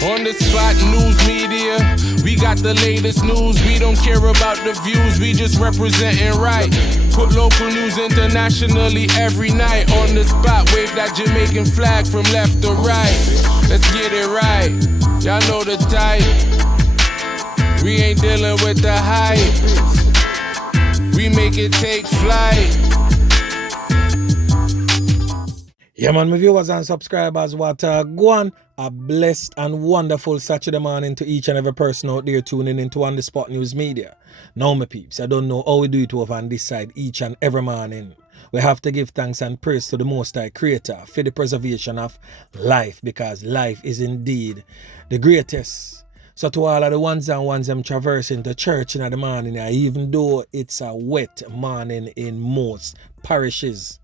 On the spot news media, we got the latest news. We don't care about the views, we just representing right. Put local news internationally every night. On the spot, wave that Jamaican flag from left to right. Let's get it right, y'all know the type. We ain't dealing with the hype. We make it take flight. Yeah, man, my viewers and subscribers, what go on. A blessed and wonderful Saturday morning to each and every person out there tuning into On The Spot News Media. Now, my peeps, I don't know how we do it over on this side each and every morning. We have to give thanks and praise to the Most High Creator for the preservation of life, because life is indeed the greatest. So to all of the ones them traversing the church in the morning, even though it's a wet morning in most parishes,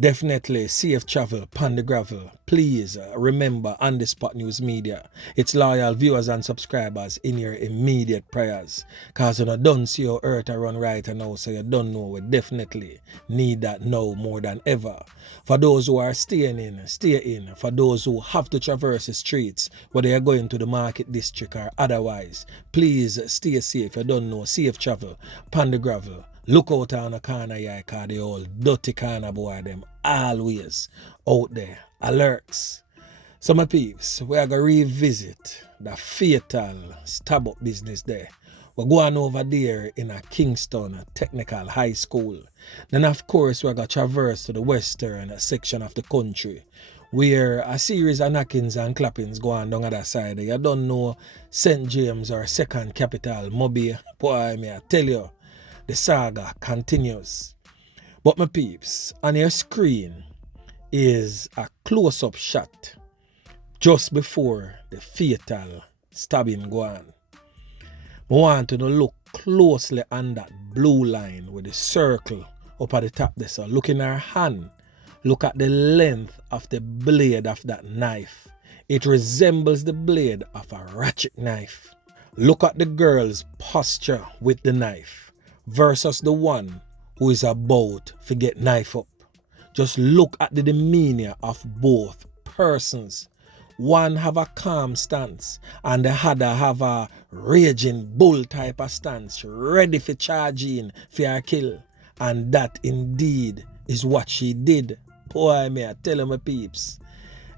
definitely safe travel upon the gravel. Please remember On The Spot News Media, its loyal viewers and subscribers in your immediate prayers. Because you don't see your earth run right now, so you don't know we definitely need that now more than ever. For those who are staying in, stay in. For those who have to traverse the streets, whether you're going to the market district or otherwise, please stay safe. You don't know, safe travel upon the gravel. Look out on the corner here, because the old dirty corner boy them always out there. Alerts. So my peeps, we are going to revisit the fatal stab-up business there. We're going over there in a Kingston Technical High School. Then of course we're going to traverse to the western section of the country, where a series of knockings and clappings go on down that side. You don't know St. James or second capital, Mobay. Boy, may I tell you, the saga continues. But my peeps, on your screen is a close-up shot just before the fatal stabbing go on. I want you to look closely on that blue line with the circle up at the top there. So look in her hand. Look at the length of the blade of that knife. It resembles the blade of a ratchet knife. Look at the girl's posture with the knife versus the one who is about to get knife up. Just look at the demeanor of both persons. One have a calm stance and the other have a raging bull type of stance, ready for charging for a kill. And that indeed is what she did. Boy, may I tell you, my peeps,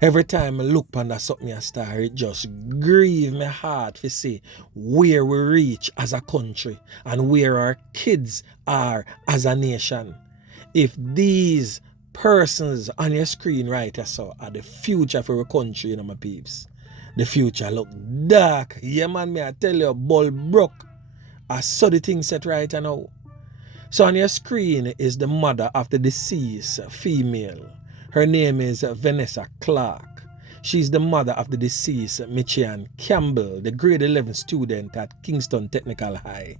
every time I look on that something a star, it just grieve my heart to see where we reach as a country and where our kids are as a nation. If these persons on your screen right here so are the future for our country, you know, my peeps, the future look dark. Yeah, man, may I tell you, bulb broke. I saw the thing set right now. So on your screen is the mother of the deceased female. Her name is Vanessa Clark. She's the mother of the deceased Michian Campbell, the grade 11 student at Kingston Technical High,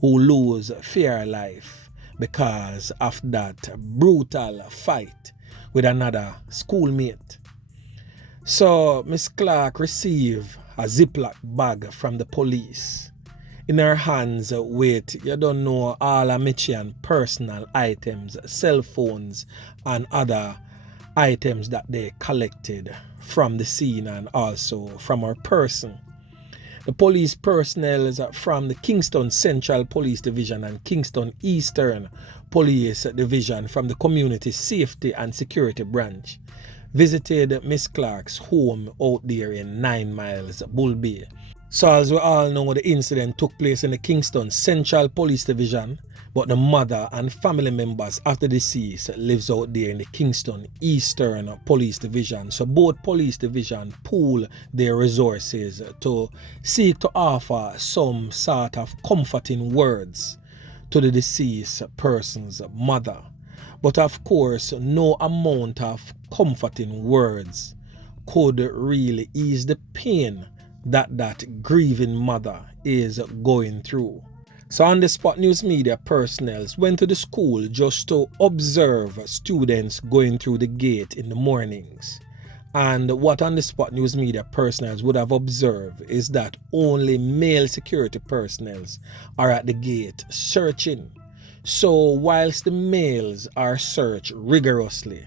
who lose her life because of that brutal fight with another schoolmate. So Miss Clark received a Ziploc bag from the police in her hands with, you don't know, all of Michian personal items, cell phones and other items that they collected from the scene and also from her person. The police personnel from the Kingston Central Police Division and Kingston Eastern Police Division from the Community Safety and Security Branch visited Miss Clark's home out there in 9 Miles, Bull Bay. So as we all know, the incident took place in the Kingston Central Police Division, but the mother and family members of the deceased lives out there in the Kingston Eastern Police Division. So both police divisions pool their resources to seek to offer some sort of comforting words to the deceased person's mother. But of course, no amount of comforting words could really ease the pain that grieving mother is going through. So On The Spot News Media personnel went to the school just to observe students going through the gate in the mornings. And what On The Spot News Media personnel would have observed is that only male security personnel are at the gate searching. So whilst the males are searched rigorously,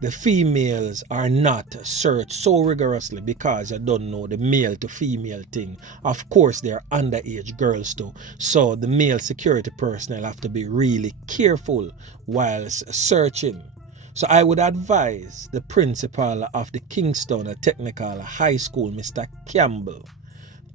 the females are not searched so rigorously because you don't know the male to female thing. Of course, they're underage girls too, so the male security personnel have to be really careful whilst searching. So I would advise the principal of the Kingston Technical High School, Mr. Campbell,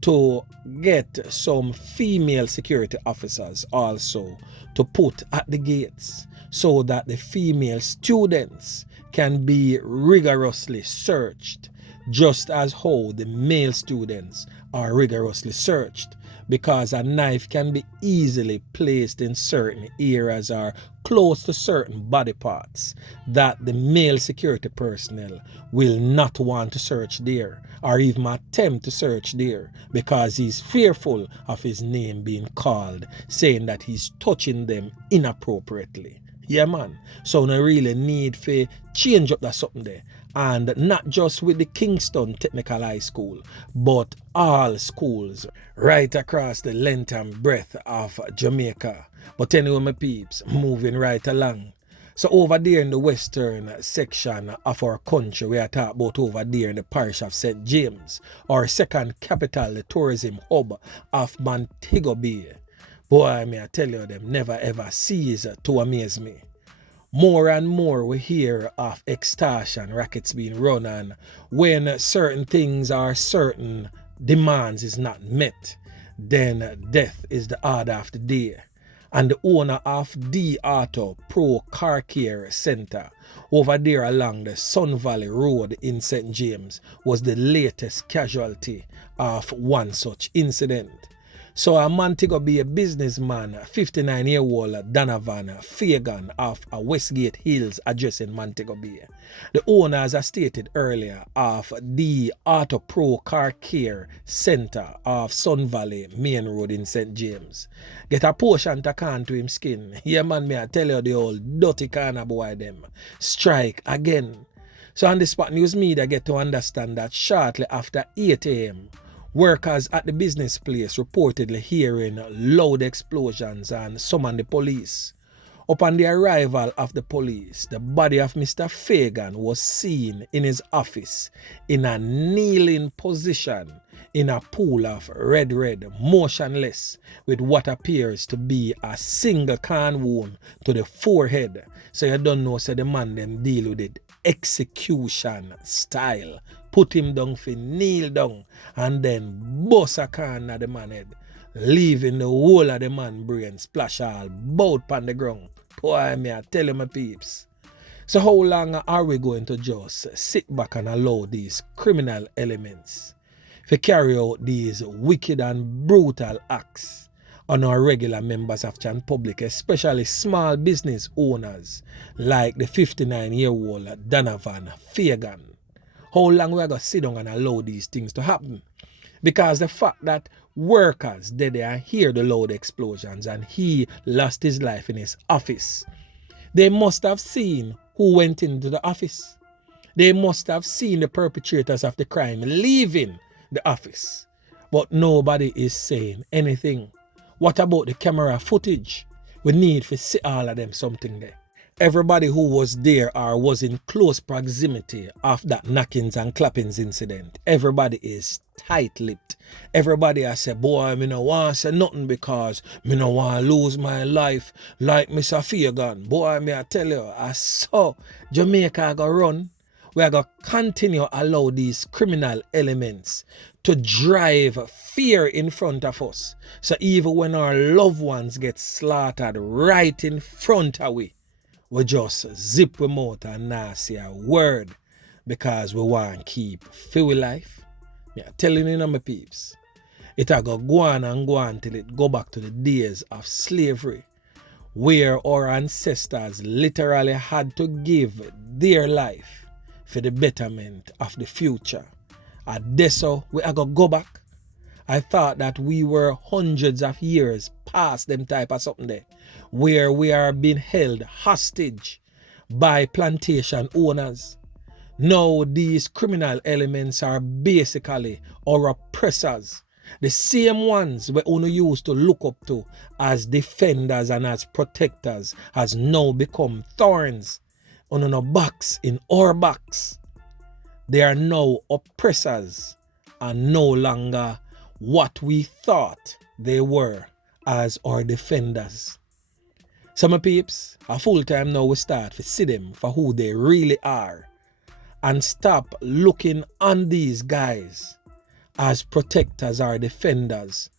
to get some female security officers also to put at the gates so that the female students can be rigorously searched just as how the male students are rigorously searched, because a knife can be easily placed in certain areas or close to certain body parts that the male security personnel will not want to search there or even attempt to search there because he's fearful of his name being called, saying that he's touching them inappropriately. Yeah, man. So no really need for change up that something there. And not just with the Kingston Technical High School, but all schools right across the length and breadth of Jamaica. But anyway, my peeps, moving right along. So over there in the western section of our country, we are talking about over there in the parish of St. James, our second capital, the tourism hub of Montego Bay. Boy, may I tell you, them never ever cease to amaze me. More and more we hear of extortion rackets being run, and when certain things or certain demands is not met, then death is the order of the day. And the owner of the Auto Pro Car Care Center over there along the Sun Valley Road in St. James was the latest casualty of one such incident. So a Montego Bay businessman, 59-year-old Donovan Fagan of Westgate Hills address in Montego Bay. The owner, as I stated earlier, of the Auto Pro Car Care Center of Sun Valley Main Road in St. James, get a portion to can to him skin. Yeah, man, me I tell you, the old dirty kind of boy them strike again. So on the Spot News Media get to understand that shortly after 8 a.m., workers at the business place reportedly hearing loud explosions and summoned the police. Upon the arrival of the police, the body of Mr. Fagan was seen in his office in a kneeling position in a pool of red, motionless, with what appears to be a single can wound to the forehead. So you don't know, so the man them deal with it execution style. Put him down for kneel down and then bust a can at the man head, leaving the whole of the man brain splash all bout on the ground. Boy, me I tell you, my peeps. So how long are we going to just sit back and allow these criminal elements to carry out these wicked and brutal acts on our regular members of Chan Public, especially small business owners like the 59-year-old Donovan Fagan? How long we are going to sit down and allow these things to happen? Because the fact that workers did there hear the loud explosions and he lost his life in his office, they must have seen who went into the office. They must have seen the perpetrators of the crime leaving the office. But nobody is saying anything. What about the camera footage? We need to see all of them something there. Everybody who was there or was in close proximity of that knockings and clappings incident, everybody is tight-lipped. Everybody has said, boy, me no want to say nothing because me no want to lose my life like Mr. Fagan. Boy, me I tell you, I saw Jamaica go run. We are going to continue allow these criminal elements to drive fear in front of us. So even when our loved ones get slaughtered right in front of we just zip them out and not say a word because we want to keep free life. Yeah, telling you, my peeps, it a go on and go on till it go back to the days of slavery, where our ancestors literally had to give their life for the betterment of the future. At this, so we are going to go back. I thought that we were hundreds of years past them type of something there, where we are being held hostage by plantation owners. Now these criminal elements are basically our oppressors. The same ones we only used to look up to as defenders and as protectors has now become thorns on a box in our box. They are now oppressors and no longer what we thought they were as our defenders. Some peeps, a full time now we start to see them for who they really are and stop looking on these guys as protectors or defenders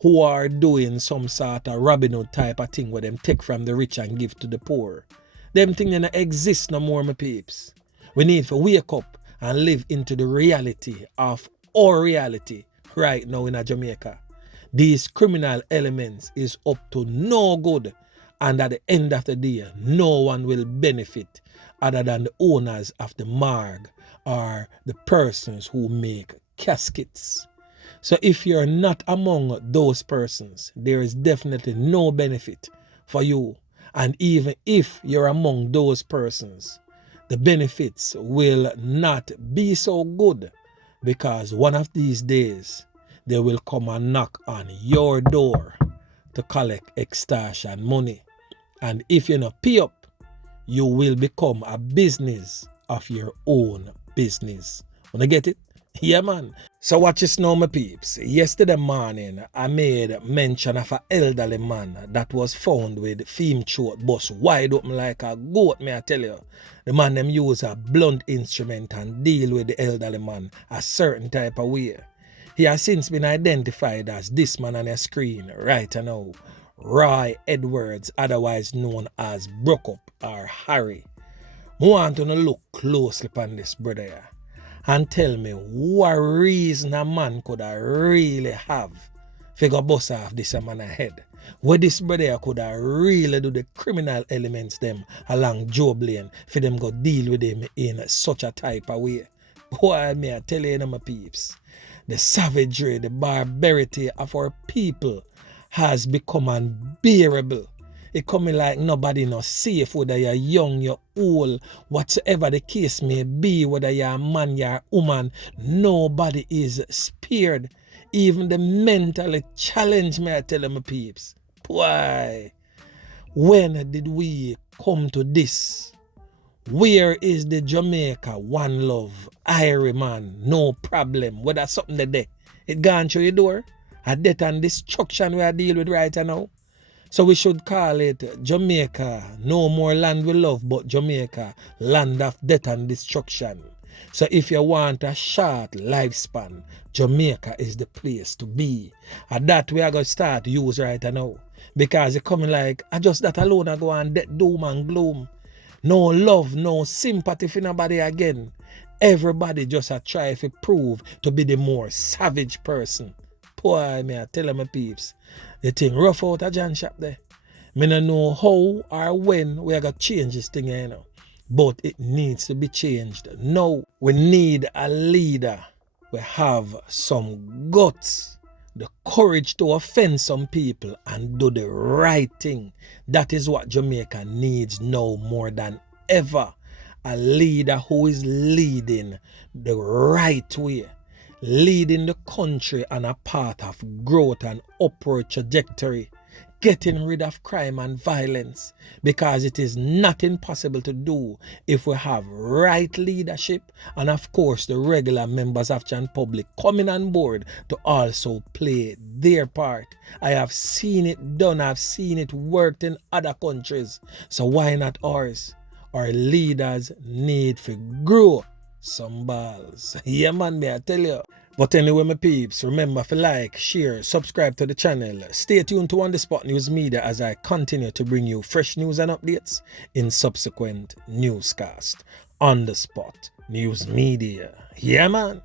who are doing some sort of Robin Hood type of thing where them take from the rich and give to the poor. Them things don't exist no more, my peeps. We need to wake up and live into the reality of our reality right now in Jamaica. These criminal elements is up to no good, and at the end of the day, no one will benefit other than the owners of the morgue or the persons who make caskets. So if you're not among those persons, there is definitely no benefit for you. And even if you're among those persons, the benefits will not be so good, because one of these days they will come and knock on your door to collect extortion money. And if you not pay up, you will become a business of your own business. Wanna get it? Yeah, man. So watch this now, my peeps. Yesterday morning, I made mention of an elderly man that was found with theme throat bust wide open like a goat, may I tell you. The man them use a blunt instrument and deal with the elderly man a certain type of way. He has since been identified as this man on your screen right now, Roy Edwards, otherwise known as Broke Up or Harry. I want to look closely upon this brother here and tell me what reason a man could really have to go bust off this man head. What this brother could really do the criminal elements them along Job Lane for them go deal with him in such a type of way. Boy, may I tell you, my peeps, the savagery, the barbarity of our people has become unbearable. It coming like nobody no safe, whether you're young, you're old, whatsoever the case may be, whether you're a man, you're a woman, nobody is spared. Even the mentally challenged, may I tell them, my peeps. Why? When did we come to this? Where is the Jamaica one love, Irie man, no problem, whether something there, it gone through your door? A death and destruction we are dealing with right now. So we should call it Jamaica, no more land we love, but Jamaica, land of death and destruction. So if you want a short lifespan, Jamaica is the place to be. And that we are going to start to use right now. Because it's coming like, I just that alone I go and death, doom and gloom. No love, no sympathy for nobody again. Everybody just a try to prove to be the more savage person. Boy, me I tell them my peeps, the thing rough out a John shop there. Me no know how or when we are going to change this thing, you know. But it needs to be changed. Now, we need a leader. We have some guts, the courage to offend some people and do the right thing. That is what Jamaica needs now more than ever. A leader who is leading the right way, leading the country on a path of growth and upward trajectory, getting rid of crime and violence, because it is not impossible to do if we have right leadership and of course the regular members of the public coming on board to also play their part. I have seen it done, I've seen it worked in other countries, so why not ours? Our leaders need to grow some balls. Yeah, man, may I tell you. But anyway, my peeps, remember to like, share, subscribe to the channel. Stay tuned to On The Spot News Media as I continue to bring you fresh news and updates in subsequent newscasts. On The Spot News Media. Yeah, man.